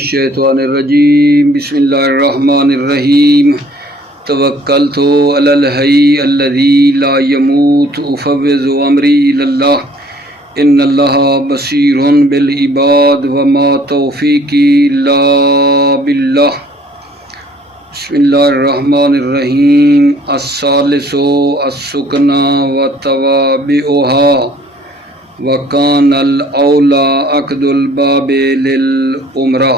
الشیطان الرجیم بسم اللہ الرحمن الرحیم توکلت علی الحی الذی لا یموت افوض امری الی اللہ ان اللہ بصیر بالعباد وما توفیقی الا باللہ بسم اللہ الرحمن الرحیم الثالث السکن وتوابعها وکان الاولا عقد الباب للعمرہ۔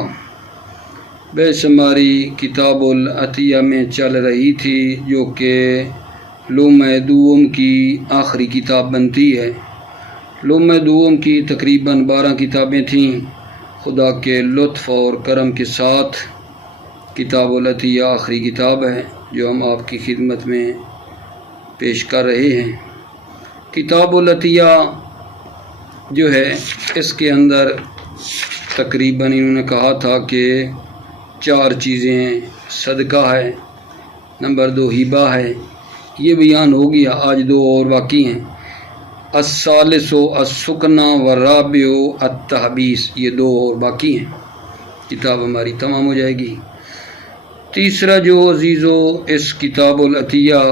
بحث ہماری کتاب العطیہ میں چل رہی تھی جو کہ لوم دوم کی آخری کتاب بنتی ہے۔ لوم دوم کی تقریباً 12 کتابیں تھیں۔ خدا کے لطف اور کرم کے ساتھ کتاب العطیہ آخری کتاب ہے جو ہم آپ کی خدمت میں پیش کر رہے ہیں۔ کتاب العطیہ جو ہے اس کے اندر تقریباً انہوں نے کہا تھا کہ 4 چیزیں ہیں۔ صدقہ ہے، نمبر 2 ہبہ ہے، یہ بیان ہو گیا، آج 2 اور باقی ہیں۔ الثالث السکن والرابع التحبیس، یہ 2 اور باقی ہیں، کتاب ہماری تمام ہو جائے گی۔ تیسرا جو عزیزو اس کتاب العطیہ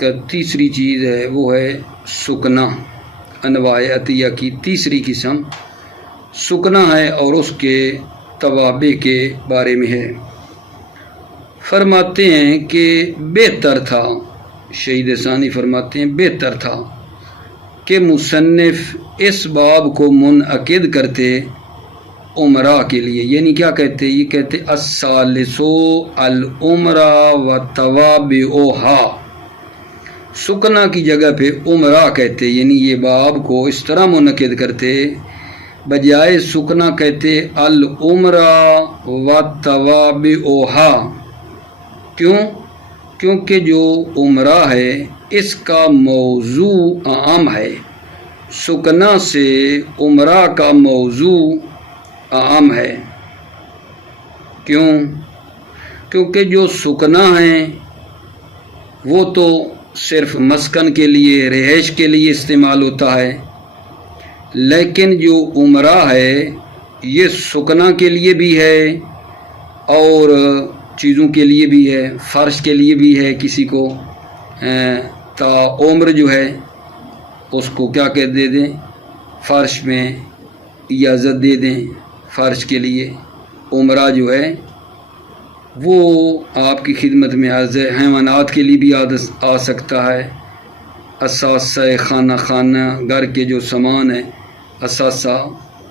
کا تیسری چیز ہے وہ ہے سکنہ۔ انواع عطیہ کی تیسری قسم سکنہ ہے اور اس کے توابع کے بارے میں ہے۔ فرماتے ہیں کہ بہتر تھا، شہید ثانی فرماتے ہیں بہتر تھا کہ مصنف اس باب کو منعقد کرتے عمرہ کے لیے، یعنی کیا کہتے، یہ کہتے الثالث العمرہ وتوابعها، سکنہ کی جگہ پہ عمرہ کہتے، یعنی یہ باب کو اس طرح منعقد کرتے، بجائے سکنہ کہتے العمرہ وتوابعها۔ کیونکہ جو عمرہ ہے اس کا موضوع عام ہے، سکنہ سے عمرہ کا موضوع عام ہے۔ کیونکہ جو سکنہ ہیں وہ تو صرف مسکن کے لیے، رہائش کے لیے استعمال ہوتا ہے، لیکن جو عمرہ ہے یہ سکنہ کے لیے بھی ہے اور چیزوں کے لیے بھی ہے، فرش کے لیے بھی ہے، کسی کو تا عمر جو ہے اس کو کیا کہ دے دیں، فرش میں اجازت دے دیں، فرش کے لیے عمرہ جو ہے وہ آپ کی خدمت میں عرض ہے، حیوانات کے لیے بھی آ سکتا ہے، اثاثہ خانہ گھر کے جو سامان ہیں، اثاثہ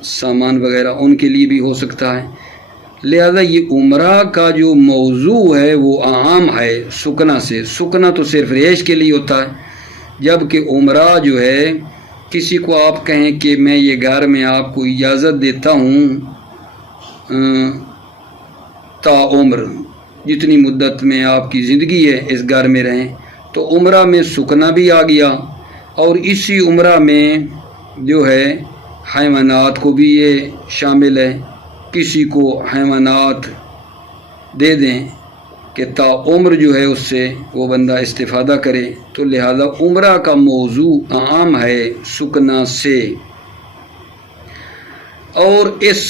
سامان وغیرہ ان کے لیے بھی ہو سکتا ہے۔ لہذا یہ عمرہ کا جو موضوع ہے وہ عام ہے سکنہ سے، سکنہ تو صرف رہائش کے لیے ہوتا ہے، جبکہ عمرہ جو ہے کسی کو آپ کہیں کہ میں یہ گھر میں آپ کو اجازت دیتا ہوں تا عمر، جتنی مدت میں آپ کی زندگی ہے اس گھر میں رہیں، تو عمرہ میں سکنہ بھی آ گیا، اور اسی عمرہ میں جو ہے حیوانات کو بھی یہ شامل ہے، کسی کو حیوانات دے دیں کہ تا عمر جو ہے اس سے وہ بندہ استفادہ کرے، تو لہذا عمرہ کا موضوع عام ہے سکنہ سے۔ اور اس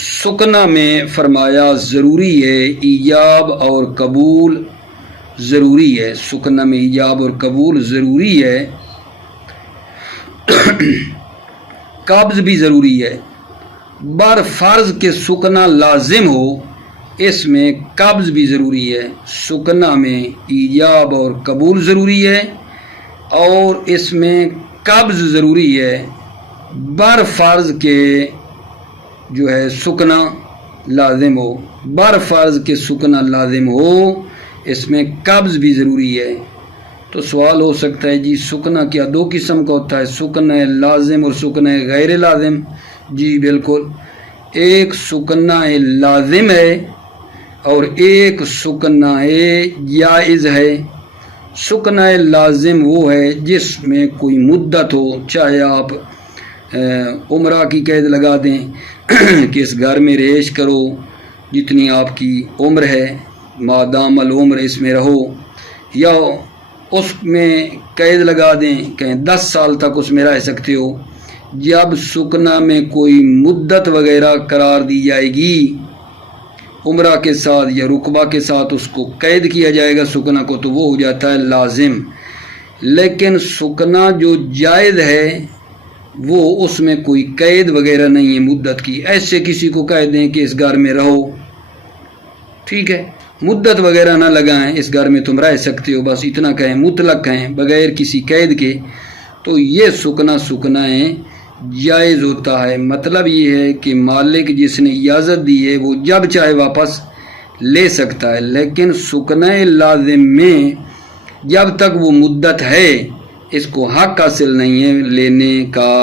سکنہ میں فرمایا ضروری ہے ایجاب اور قبول، ضروری ہے سکنہ میں ایجاب اور قبول ضروری ہے، قبض بھی ضروری ہے، بر فرض کے سکنہ لازم ہو اس میں قبض بھی ضروری ہے۔ سکنہ میں ایجاب اور قبول ضروری ہے اور اس میں قبض ضروری ہے، بر فرض کے جو ہے سکنہ لازم ہو، بر فرض کے سکنہ لازم ہو اس میں قبض بھی ضروری ہے۔ تو سوال ہو سکتا ہے جی سکنہ کیا 2 قسم کا ہوتا ہے، سکنہ لازم اور سکنہ غیر لازم؟ جی بالکل، ایک سکنہ لازم ہے اور ایک سکنہ جائز ہے۔ سکنہ لازم وہ ہے جس میں کوئی مدت ہو، چاہے آپ عمرہ کی قید لگا دیں کہ اس گھر میں رہائش کرو جتنی آپ کی عمر ہے، مادام العمر اس میں رہو، یا اس میں قید لگا دیں کہ 10 سال تک اس میں رہ سکتے ہو، جب سکنا میں کوئی مدت وغیرہ قرار دی جائے گی عمرہ کے ساتھ یا رقبہ کے ساتھ، اس کو قید کیا جائے گا سکنا کو، تو وہ ہو جاتا ہے لازم۔ لیکن سکنا جو جائز ہے وہ اس میں کوئی قید وغیرہ نہیں ہے مدت کی۔ ایسے کسی کو کہہ دیں کہ اس گھر میں رہو، ٹھیک ہے، مدت وغیرہ نہ لگائیں، اس گھر میں تم رہ سکتے ہو، بس اتنا کہیں، مطلق کہیں بغیر کسی قید کے، تو یہ سکنا جائز ہوتا ہے۔ مطلب یہ ہے کہ مالک جس نے اجازت دی ہے وہ جب چاہے واپس لے سکتا ہے، لیکن سکنا لازم میں جب تک وہ مدت ہے اس کو حق حاصل نہیں ہے لینے کا۔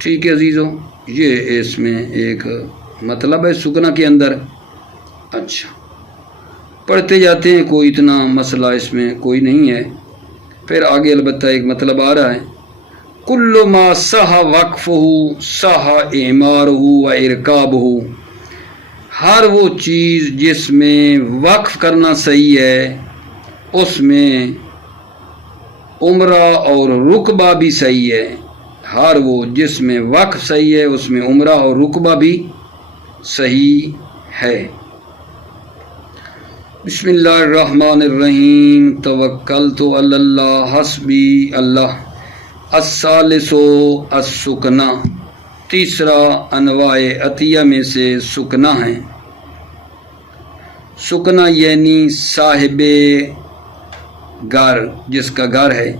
ٹھیک ہے عزیزو، یہ اس میں ایک مطلب ہے سکنا کے اندر۔ اچھا، پڑھتے جاتے ہیں، کوئی اتنا مسئلہ اس میں کوئی نہیں ہے۔ پھر آگے البتہ ایک مطلب آ رہا ہے، کل ما صح وقفہ صح اعمارہ و ارکابہ، ہر وہ چیز جس میں وقف کرنا صحیح ہے اس میں عمرہ اور رقبہ بھی صحیح ہے۔ ہر وہ جس میں وقف صحیح ہے اس میں عمرہ اور رقبہ بھی صحیح ہے۔ بسم اللہ الرحمن الرحیم، توکلت علی اللہ حسبی اللہ۔ الثالث السکنا، تیسرا انواع عطیہ میں سے سکنا ہے۔ سکنا یعنی صاحب گھر، جس کا گھر ہے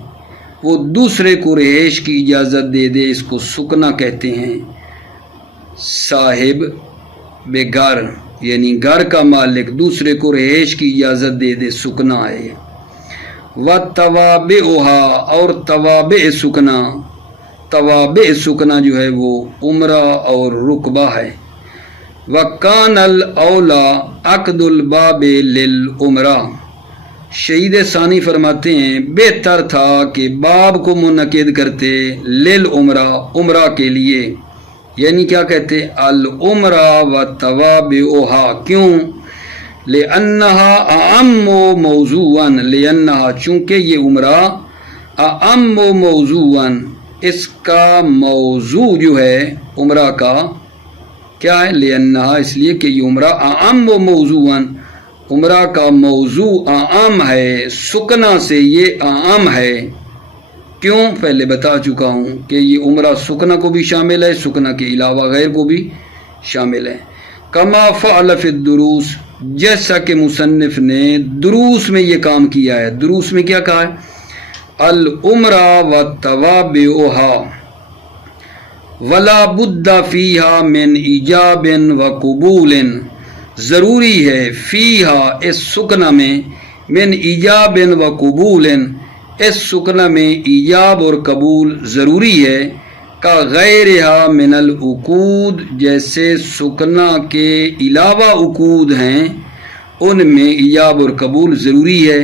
وہ دوسرے کو رہائش کی اجازت دے دے، اس کو سکنا کہتے ہیں۔ صاحب بے گھر یعنی گھر کا مالک دوسرے کو رہائش کی اجازت دے دے، سکنا ہے۔ وتوابعھا، اور توابع سکنا، توابع سکنا جو ہے وہ عمرہ اور رقبہ ہے۔ وکان الاولی عقد الباب للعمرہ، شہید ثانی فرماتے ہیں بہتر تھا کہ باب کو منعقد کرتے للعمرہ، عمرہ کے لیے، یعنی کیا کہتے العمرہ و توابعھا، کیوں؟ لأنہا اعم موضوعا، لأنہا چونکہ یہ عمرہ اعم موضوعا، اس کا موضوع جو ہے عمرہ کا کیا ہے؟ لأنہا، اس لیے کہ یہ عمرہ اعم موضوعا، عمرہ کا موضوع اعم ہے، سکنا سے یہ اعم ہے۔ کیوں؟ پہلے بتا چکا ہوں کہ یہ عمرہ سکنا کو بھی شامل ہے، سکنا کے علاوہ غیر کو بھی شامل ہے۔ کما فعل فی الدروس، جیسا کہ مصنف نے دروس میں یہ کام کیا ہے۔ دروس میں کیا کہا ہے؟ العمرہ و توابعھا ولا بد فیہا من ایجاب و قبول، ضروری ہے فیہا، اس سکنا میں، من ایجاب و قبول، اس سکنا میں ایجاب اور قبول ضروری ہے۔ کا غیرہا من العقود، جیسے سکنا کے علاوہ عقود ہیں ان میں ایجاب اور قبول ضروری ہے۔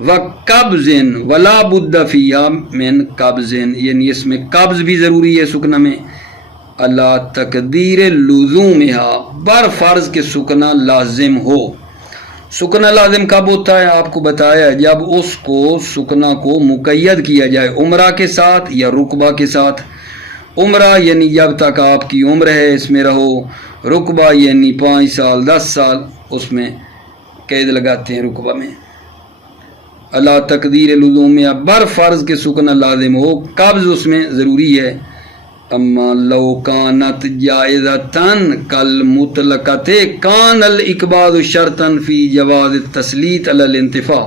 وقبض ولا بد فیہا من قبض، یعنی اس میں قبض بھی ضروری ہے سکنا میں۔ اللہ تقدیر لزومہا، بر فرض کے سکنا لازم ہو۔ سکنا لازم کب ہوتا ہے؟ آپ کو بتایا، جب اس کو سکنا کو مقید کیا جائے عمرہ کے ساتھ یا رقبہ کے ساتھ۔ عمرہ یعنی جب تک آپ کی عمر ہے اس میں رہو، رقبہ یعنی 5 سال 10 سال اس میں قید لگاتے ہیں رقبہ میں۔ اللہ تقدیر لزوم، بر فرض کے سکنا لازم ہو، قبض اس میں ضروری ہے۔ اما لو کانت جائزتاً کالمطلقۃ کان الاقباض شرطا فی جواز التسلیط علی الانتفاع،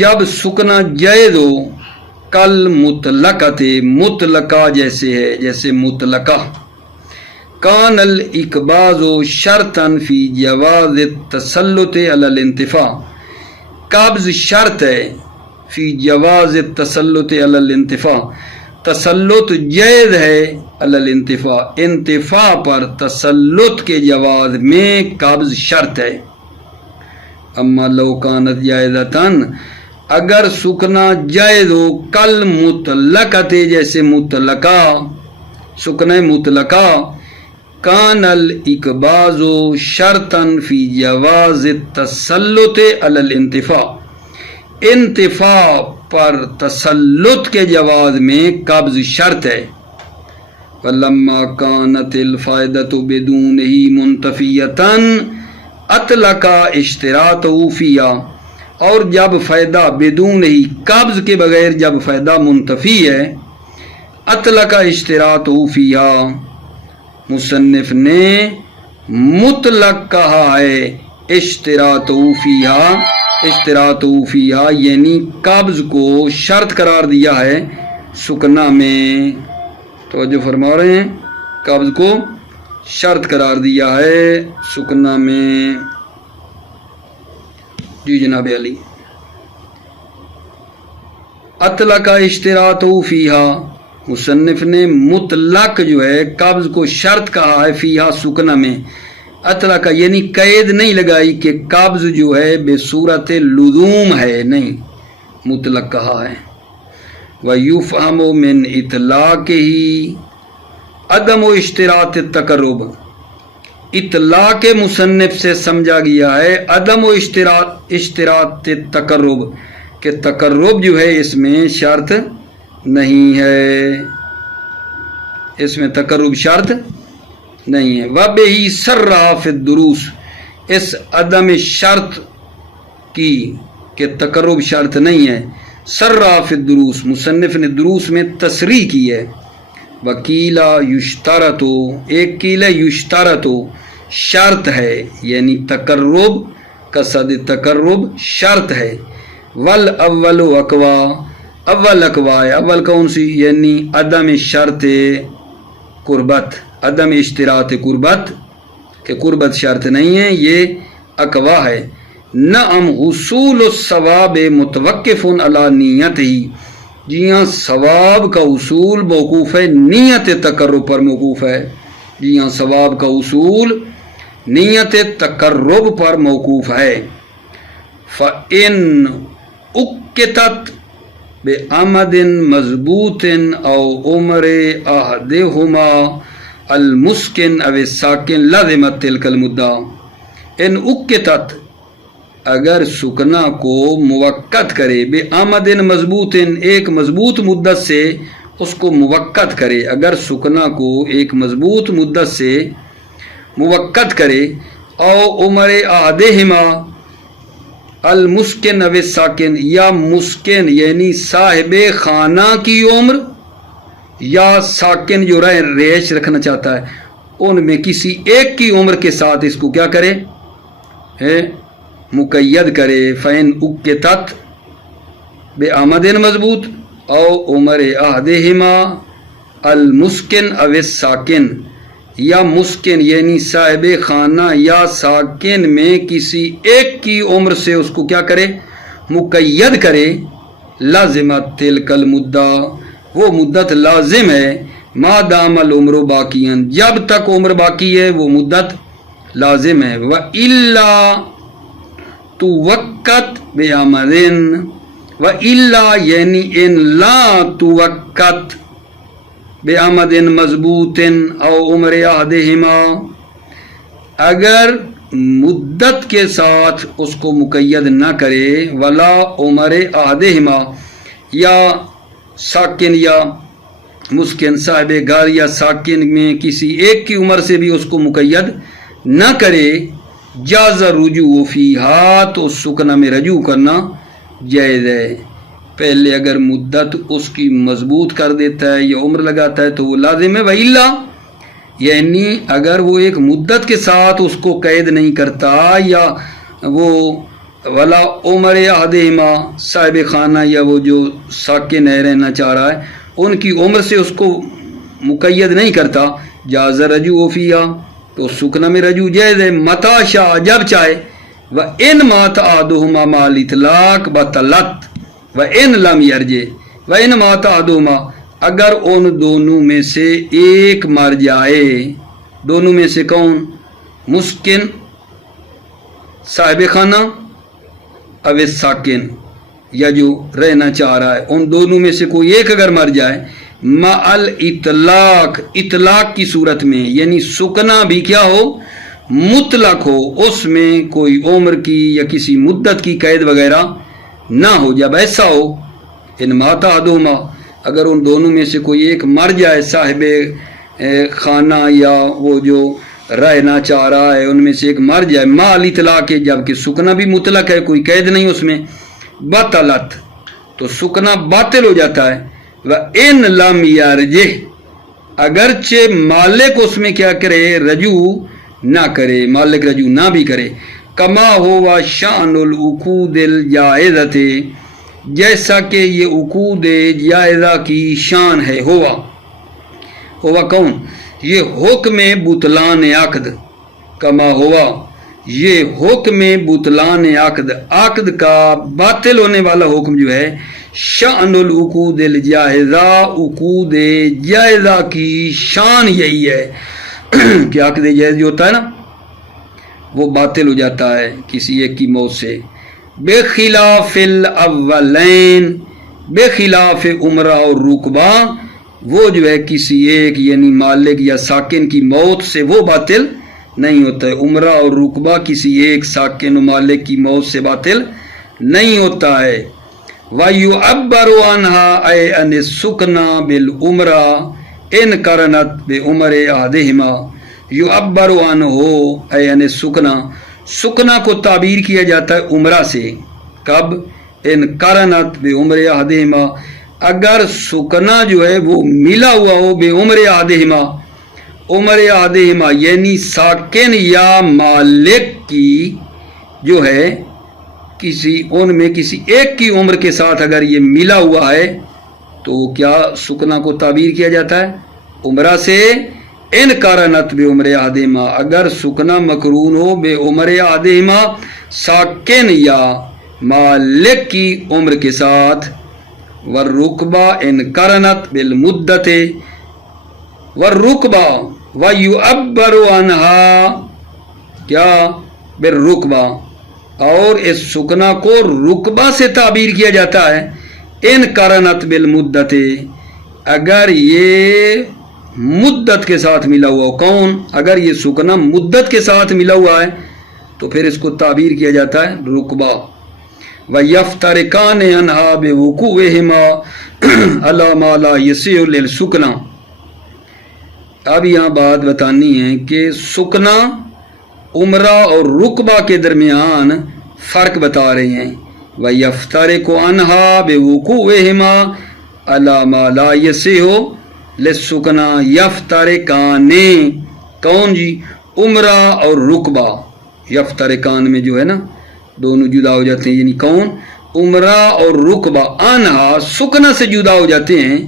جب سکنا جائز ہو کالمطلقۃ، مطلقہ جیسے ہے، جیسے مطلقہ، کان الاقباض شرطا فی جواز التسلط علی الانتفاع، قبض شرط ہے فی جواز التسلط علی الانتفاع، تسلط جائز ہے علی الانتفاع، انتفاع پر تسلط کے جواز میں قبض شرط ہے۔ اما لو کانت جائزتاً، اگر سکنا جائز ہو کل مطلقۃ، جیسے مطلقہ، سکنا مطلقہ، کان الاقباض شرطا فی جواز التسلط علی الانتفاع، انتفاع پر تسلط کے جواز میں قبض شرط ہے۔ فلما كانت الفائدة بدونه منتفية اطلق اشتراطه فيها، اور جب فائدہ بدون ہی قبض کے بغیر جب فائدہ منتفی ہے، اطلق اشتراطه فيها، مصنف نے مطلق کہا ہے اشتراطه فيها یعنی قبض کو شرط قرار دیا ہے سکنا میں۔ توجہ فرما رہے ہیں، قبض کو شرط قرار دیا ہے سکنا میں۔ جی جناب علی، اطلق اشتراطہ فیہا، مصنف نے مطلق جو ہے قبض کو شرط کہا ہے فیہا سکنا میں۔ اطلق یعنی قید نہیں لگائی کہ قبض جو ہے بے صورت لزوم ہے، نہیں، مطلق کہا ہے۔ وَيُفْهَمُ مِنْ إِطْلَاقِهِ عدم و اشتراط التقرب، اطلاق مصنف سے سمجھا گیا ہے عدم و اشتراط تقرب کہ تقرب جو ہے اس میں شرط نہیں ہے، اس میں تقرب شرط نہیں ہے۔ وَبِهِ صَرَّحَ فِي الدُّرُوسِ، اس عدم شرط کی کہ تقرب شرط نہیں ہے، صَرَّحَ فِي الدُّرُوسِ، مصنف نے دروس میں تصریح کی ہے۔ وَقِيلَ يُشْتَرَطُ، ایک قیل یشترط شرط ہے یعنی تقرب قصد تقرب شرط ہے۔ وَالْأَوَّلُ اقوا، اول اقوا ہے، اول کون سی؟ یعنی عدم شرط قربت، عدم اشتراط قربت کہ قربت شرط نہیں ہے، یہ اقوا ہے۔ نعم حصول الثواب متوقف علی نیت ہی، جی ہاں ثواب کا حصول موقوف ہے نیت تقرب پر موقوف ہے، جی ہاں ثواب کا حصول نیت تقرب پر موقوف ہے۔ فَإِنْ اُکِّتَتْ بِعَمَدٍ مضبوط او عمر احدہما المسکن او الساکن لازمت تلک المدعا، ان اُکِّتَتْ اگر سکنا کو موقت کرے، بے آمد مضبوط ایک مضبوط مدت سے اس کو موقت کرے، اگر سکنا کو ایک مضبوط مدت سے موقت کرے، او عمر احدہما المسکن او الساکن، یا مسکن یعنی صاحب خانہ کی عمر یا ساکن جو رہائش رکھنا چاہتا ہے، ان میں کسی ایک کی عمر کے ساتھ اس کو کیا کرے مقید کرے۔ فَإِنْ اُکِّتَتْ بِعَمَدٍ مضبوط او عمر احدہما المسکن او الساکن، یا مسکن یعنی صاحب خانہ یا ساکن میں کسی ایک کی عمر سے اس کو کیا کرے مقید کرے، لازمت تلک المدہ، وہ مدت لازم ہے، ما دام العمر باقیاً، جب تک عمر باقی ہے وہ مدت لازم ہے۔ وَإِلَّا توقت بعمد، وَإِلَّا یعنی ان لا توقت بعمد مضبوط او عمر احدہما، اگر مدت کے ساتھ اس کو مقید نہ کرے، ولا عمر احدہما، یا ساکن یا مسکن صاحب گھر یا ساکن میں کسی ایک کی عمر سے بھی اس کو مقید نہ کرے، جاز رجوع فیہا، تو سکنا میں رجوع کرنا جائز ہے۔ پہلے اگر مدت اس کی مضبوط کر دیتا ہے یا عمر لگاتا ہے تو وہ لازم ہے۔ وَإِلَّا یعنی اگر وہ ایک مدت کے ساتھ اس کو قید نہیں کرتا، یا وہ ولا عمر احدہما صاحب خانہ یا وہ جو ساکن ہے رہنا چاہ رہا ہے ان کی عمر سے اس کو مقید نہیں کرتا، جاز رجوع فیہا، تو سکنا میں رجوع جائز ہے، متا شاء جب چاہے۔ وَإِنْ مَاتَ أَحَدُهُمَا مَعَ الْإِطْلَاقِ بَطَلَتْ وَإِنْ لَمْ يَرْجِعْ، وَإِنْ مَاتَ أَحَدُهُمَا اگر ان دونوں میں سے ایک مر جائے، دونوں میں سے کون؟ مسکن صاحب خانہ او ساکن، یا جو رہنا چاہ رہا ہے، ان دونوں میں سے کوئی ایک اگر مر جائے، مع الاطلاق، اطلاق کی صورت میں، یعنی سکنا بھی کیا ہو مطلق ہو، اس میں کوئی عمر کی یا کسی مدت کی قید وغیرہ نہ ہو، جب ایسا ہو ان ماتا احدہما، اگر ان دونوں میں سے کوئی ایک مر جائے، صاحب خانہ یا وہ جو رہنا چاہ رہا ہے ان میں سے ایک مر جائے، مال اطلاق ہے، جبکہ سکنا بھی مطلق ہے، کوئی قید نہیں اس میں، بطلت، تو سکنا باطل ہو جاتا ہے۔ وَإِن لَمْ يَرْجِعْ، اگرچہ مالک اس میں کیا کرے، رجوع نہ کرے، مالک رجوع نہ بھی کرے، کما ہوا شان العقود الجائزۃ، جیسا کہ یہ عقود جائزہ کی شان ہے، ہوا کون، یہ حکم بطلان عقد، کما ہوا یہ حکم بطلان عقد، عقد کا باطل ہونے والا حکم جو ہے، شان العقود الجائزہ، عقود جائزہ کی شان یہی ہے کہ عقد جائز جو ہوتا ہے نا وہ باطل ہو جاتا ہے کسی ایک کی موت سے، بخلاف الاولین، بخلاف عمرہ اور رقبہ، وہ جو ہے کسی ایک یعنی مالک یا ساکن کی موت سے وہ باطل نہیں ہوتا ہے، عمرہ اور رقبہ کسی ایک ساکن و مالک کی موت سے باطل نہیں ہوتا ہے۔ وَيُعَبَّرُ عَنْهَا أَيْ أَنِ السُّكْنَى بِالْعُمْرَةِ إِنْ قَرَنَتْ بِعُمْرِ أَحَدِهِمَا، يُعَبَّرُ عَنْهُ أَيْ أَنِ السُّكْنَى، سکنا کو تعبیر کیا جاتا ہے عمرہ سے، کب، ان قرنت بعمر احدہما، اگر سکنا جو ہے وہ ملا ہوا ہو بعمر احدہما، عمر احدہما یعنی ساکن یا مالک کی جو ہے کسی ان میں کسی ایک کی عمر کے ساتھ اگر یہ ملا ہوا ہے تو کیا سکنا کو تعبیر کیا جاتا ہے عمرہ سے، ان قرنت بعمر احدہما، اگر سکنا مقرون ہو بعمر احدہما، ساکن یا مالک کی عمر کے ساتھ، والرکبہ ان قرنت بالمدت، والرکبہ ویعبر عنہا کیا بالرکبہ، اور اس سکنا کو رکبہ سے تعبیر کیا جاتا ہے، ان قرنت بالمدت، اگر یہ مدت کے ساتھ ملا ہوا ہو، کون، اگر یہ سکنا مدت کے ساتھ ملا ہوا ہے تو پھر اس کو تعبیر کیا جاتا ہے رکبہ۔ وَيَفْتَرِقَانِ عَنْهَا بِوُقُوعِهِمَا عَلَى مَا لَا يَصِحُ لِلسُّكْنَى، اب یہاں بات بتانی ہے کہ سکنا عمرہ اور رقبہ کے درمیان فرق بتا رہے ہیں۔ وَيَفْتَرِقُ عَنْهَا بِوُقُوعِهِمَا عَلَى مَا لَا يَصِحُ لِلسُّكْنَى، یفترقان، کون جی، عمرہ اور رقبہ، یفترقان میں جو ہے نا دونوں جدا ہو جاتے ہیں، یعنی کون، عمرہ اور رقبہ، انہا سکنا سے جدا ہو جاتے ہیں،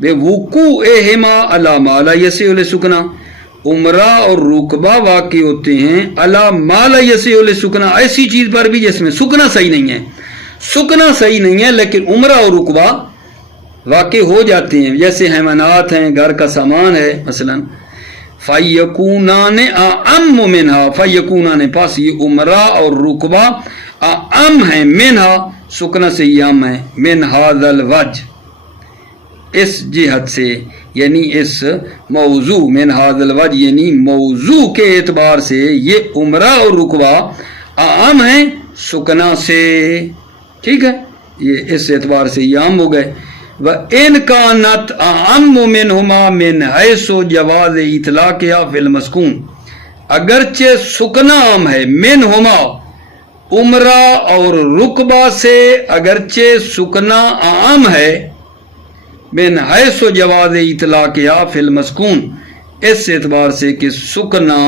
بے وقوعہما علی ما لا یصح للسکنا، عمرہ اور رقبہ واقع ہوتے ہیں علی ما لا یصح للسکنا، ایسی چیز پر بھی جس میں سکنا صحیح نہیں ہے، سکنا صحیح نہیں ہے لیکن عمرہ اور رقبہ واقع ہو جاتے ہیں، جیسے حیوانات ہیں، گھر کا سامان ہے مثلا، فَيَكُونَانِ أَعَمُّ مِنْهَا، فَيَكُونَانِ، پاس یہ عمرہ اور رقبہ اعم ہیں، منہا سکنا سے یہ عام ہے، من هذا الوجہ، اس جہت سے، یعنی اس موضوع، من هذا الوجہ یعنی موضوع کے اعتبار سے یہ عمرہ اور رقبہ اعم ہیں سکنا سے، ٹھیک ہے، یہ اس اعتبار سے یہ عام ہو گئے۔ وَإِنْ كَانَتْ أَعَمُّ مِنْهُمَا مِنْ حَيْثُ جَوَازِ إِطْلَاقِهَا فِي الْمَسْكُونِ، اگرچہ سکنا عام ہے، منہما عمرہ اور رقبہ سے اگرچہ سکنا عام ہے، من حیث جواز اطلاقها فی المسکون، اس اعتبار سے کہ سکنا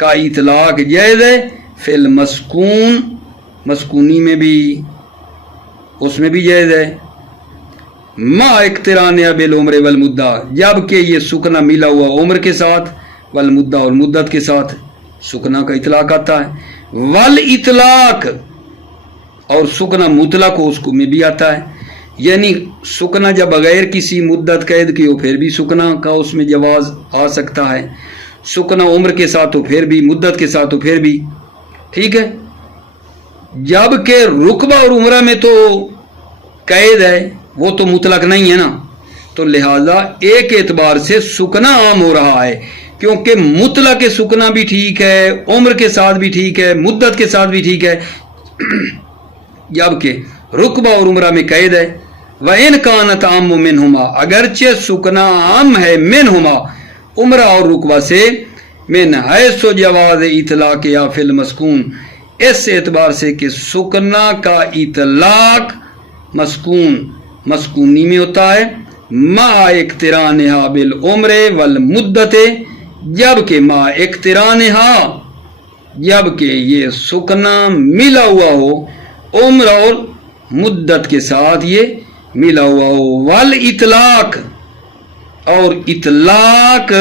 کا اطلاق جائز ہے، فی المسکون، مسکونی میں بھی، اس میں بھی جائز ہے، ما اقتران بالعمر والمدہ، جبکہ یہ سکنا ملا ہوا عمر کے ساتھ، والمدہ اور مدت کے ساتھ سکنا کا اطلاق آتا ہے، والاطلاق اور سکنا مطلق اس کو میں بھی آتا ہے، یعنی سکنا جب بغیر کسی مدت قید کی ہو پھر بھی سکنا کا اس میں جواز آ سکتا ہے، سکنا عمر کے ساتھ ہو پھر بھی، مدت کے ساتھ ہو پھر بھی، ٹھیک ہے، جبکہ رقبہ اور عمرہ میں تو قید ہے، وہ تو مطلق نہیں ہے نا، تو لہذا ایک اعتبار سے سکنا عام ہو رہا ہے، کیونکہ مطلق سکنا بھی ٹھیک ہے، عمر کے ساتھ بھی ٹھیک ہے، مدت کے ساتھ بھی ٹھیک ہے، جبکہ رقبہ اور عمرہ میں قید ہے، وَإِنْ كَانَتْ عَامٌّ مِنْهُمَا اگرچہ سکنا عام ہے منہما عمرہ اور رکبہ سے من حیث جواز اطلاق یا فی المسکون اس اعتبار سے کہ سکنا کا اطلاق مسکونی میں ہوتا ہے ما اقترانہا بالعمر والمدت جبکہ ما اقترانہا جبکہ یہ سکنا ملا ہوا ہو عمر اور مدت کے ساتھ یہ ملا ہوا ہو والاطلاق اور اطلاق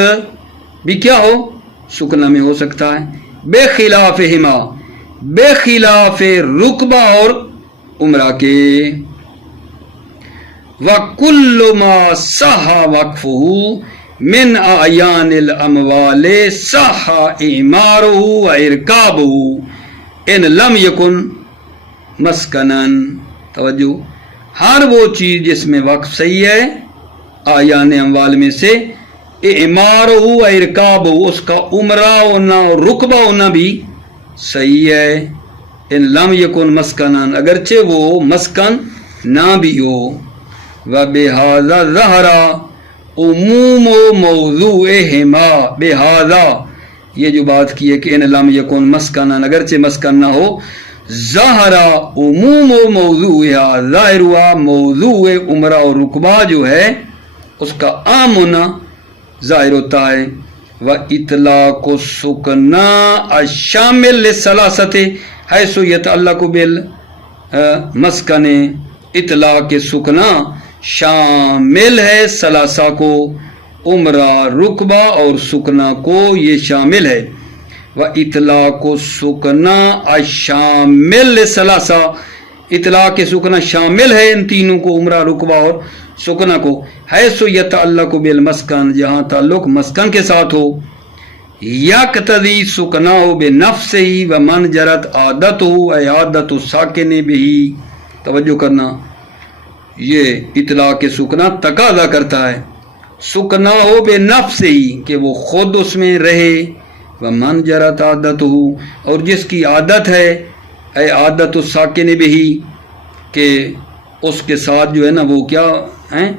بھی کیا ہو سکنا میں ہو سکتا ہے بخلافہما بخلاف رکبہ اور عمرہ کے وَكُلُّ مَا صَحَّ وَقْفُهُ مِنْ أَعْيَانِ الْأَمْوَالِ صَحَّ إِعْمَارُهُ وَإِرْكَابُهُ إِنْ لَمْ يَكُنْ مَسْكَنًا توجہ ہر وہ چیز جس میں وقف صحیح ہے آیان اموال میں سے اعمارہ و ارکابہ اس کا عمرہ ہونا اور رکبہ ہونا بھی صحیح ہے ان لم یکن مسکنن اگرچہ وہ مسکن نہ بھی ہو وبہذا ظہر عموم موضوعہما بہذا یہ جو بات کی ہے کہ ان لم یکن مسکنن اگرچہ مسکن نہ ہو ظاہر عموم موضوعها ظاہر ہوا موضوع عمرہ اور رکبہ جو ہے اس کا عام ہونا ظاہر ہوتا ہے وَإِطْلَاقُ السُّكْنَى الشَّامِلِ لِلثَّلَاثَةِ حَيْثُ يَتَعَلَّقُ بِالْمَسْكَنِ اطلاق سکنا شامل ہے ثلاثہ کو عمرہ رکبہ اور سکنا کو یہ شامل ہے وَإِطْلَاقُ السُّكْنَى الشَّامِلِ لِلثَّلَاثَةِ اطلاق سکنا شامل ہے ان تینوں کو عمرہ رکبہ اور سکنا کو حیث یتعلق بالمسکن جہاں تعلق مسکن کے ساتھ ہو یقتضی سکناہ بنفسہ ومن جرت عادتہ اے عادت الساکن بہ توجہ کرنا یہ اطلاق سکنا تقاضا کرتا ہے سکناہ بنفسہ کہ وہ خود اس میں رہے ومن جرت عادتہ اور جس کی عادت ہے اے عادت الساکن بہ کہ اس کے ساتھ جو ہے نا وہ کیا ہیں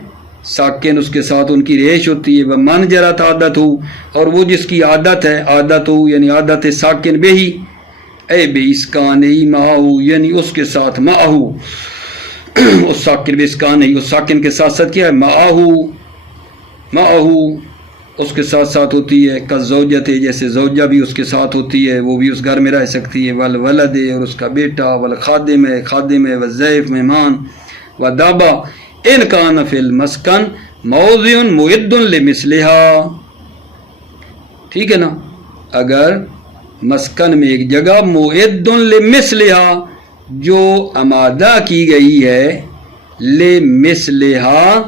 ساکن اس کے ساتھ ان کی رہائش ہوتی ہے ومن جرت عادت ہو اور وہ جس کی عادت ہے عادت ہو یعنی عادت ساکن بہ اے بے اسکان ہی معاہو یعنی اس کے ساتھ معاہو اس ساکن بے اسکان ہی اس ساکن کے ساتھ ساتھ کیا ہے معاہو اس کے ساتھ ساتھ ہوتی ہے کالزوجت جیسے زوجہ بھی اس کے ساتھ ہوتی ہے وہ بھی اس گھر میں رہ سکتی ہے والولد اور اس کا بیٹا والخادم ہے والضیف مہمان ودابا ان کان فی المسکن موضع معد لمثلها ٹھیک ہے نا اگر مسکن میں ایک جگہ معد لمثلها جو آمادہ کی گئی ہے لمثلها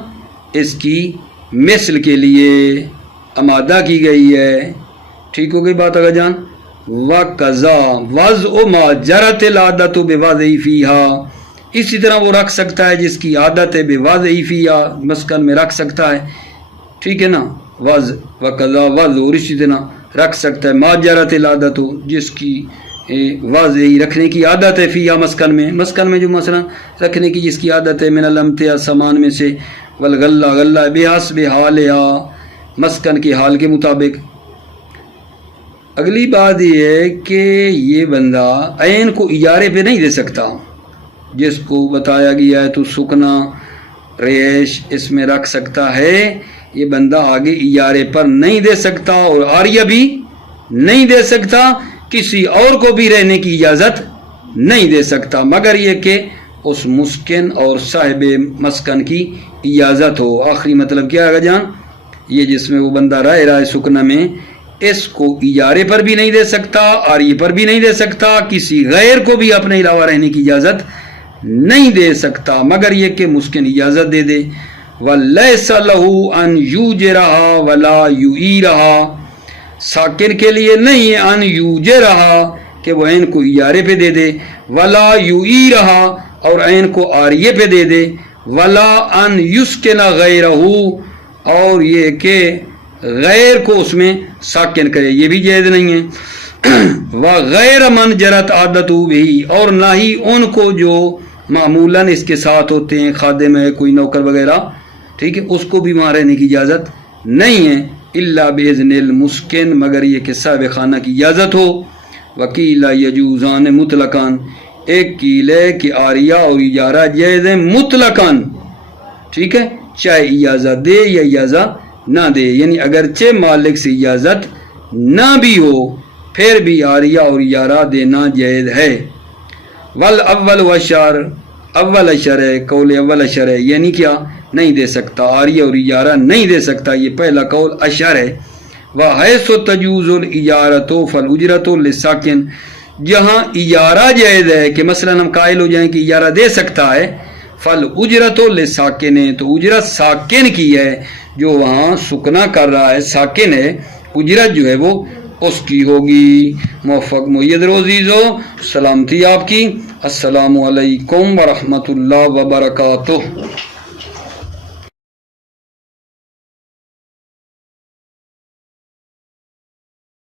اس کی مثل کے لیے آمادہ کی گئی ہے ٹھیک ہو گئی بات اگر جان وَقَضَا وَضْعُ مَا جَرَتِ الْعَادَةُ بِوَضْعِهِ فِيهَا اسی طرح وہ رکھ سکتا ہے جس کی عادت ہے بِوَضْعِهِ فِيهَا مسکن میں رکھ سکتا ہے ٹھیک ہے نا وَقَضَا وَضْعُ اور اسی طرح رکھ سکتا ہے مَا جَرَتِ الْعَادَةُ جس کی واضح رکھنے کی عادت ہے فِيهَا مسکن میں جو مثلا رکھنے کی جس کی عادت ہے من الامتع سامان میں سے والغلہ غلہ بحسب حالها مسکن کی حال کے مطابق اگلی بات یہ ہے کہ یہ بندہ عین کو اجارے پہ نہیں دے سکتا جس کو بتایا گیا ہے تو سکنا رہائش اس میں رکھ سکتا ہے یہ بندہ آگے اجارے پر نہیں دے سکتا اور عاریہ بھی نہیں دے سکتا کسی اور کو بھی رہنے کی اجازت نہیں دے سکتا مگر یہ کہ اس مسکن اور صاحب مسکن کی اجازت ہو آخری مطلب کیا ہے جان یہ جس میں وہ بندہ رہ رہا ہے سکنا میں اس کو اجارے پر بھی نہیں دے سکتا عاریہ پر بھی نہیں دے سکتا کسی غیر کو بھی اپنے علاوہ رہنے کی اجازت نہیں دے سکتا مگر یہ کہ مسکن اجازت دے دے وَلَيْسَ لَهُ أَن يُوجِرَهَا وَلَا يُعِيرَهَا ساکن کے لیے نہیں ہے ان یوجرها کہ وہ عین کو اجارے پہ دے دے ولا یعیرها اور عین کو عاریہ پہ دے دے ولا ان یسکن غیرہ اور یہ کہ غیر کو اس میں ساکن کرے یہ بھی جائز نہیں ہے وغیر من جرت عادتہ بھی اور نہ ہی ان کو جو معمولاً اس کے ساتھ ہوتے ہیں، خادم ہے کوئی نوکر وغیرہ، ٹھیک ہے، اس کو بھی وہاں رہنے کی اجازت نہیں ہے، الا باذن المسکن، مگر یہ کہ صاحب خانہ کی اجازت ہو۔ وکیل یجوزان مطلقاً، ایک قیل ہے کہ عاریہ اور اجارہ جائز ہے مطلقاً، ٹھیک ہے، چاہے اجازت دے یا اجازت نہ دے، یعنی اگرچہ مالک سے اجازت نہ بھی ہو پھر بھی عاریہ اور اجارہ دینا جائز ہے۔ والاول وشر، اول اشر ہے، قول اول اشر ہے، یعنی کیا نہیں دے سکتا، عاریہ اور اجارہ نہیں دے سکتا، یہ پہلا قول اشر ہے۔ وحیث تجوز الاجارۃ فالاجرۃ للساکن، جہاں اجارہ جائز ہے کہ مثلا ہم قائل ہو جائیں کہ اجارہ دے سکتا ہے، فالاجرۃ للساکن، تو اجرت ساکن کی ہے، جو وہاں سکنا کر رہا ہے ساکن ہے، اجرت جو ہے وہ اس کی ہوگی۔ موفق مید روزیزو، سلامتی آپ کی، السلام علیکم ورحمۃ اللہ وبرکاتہ۔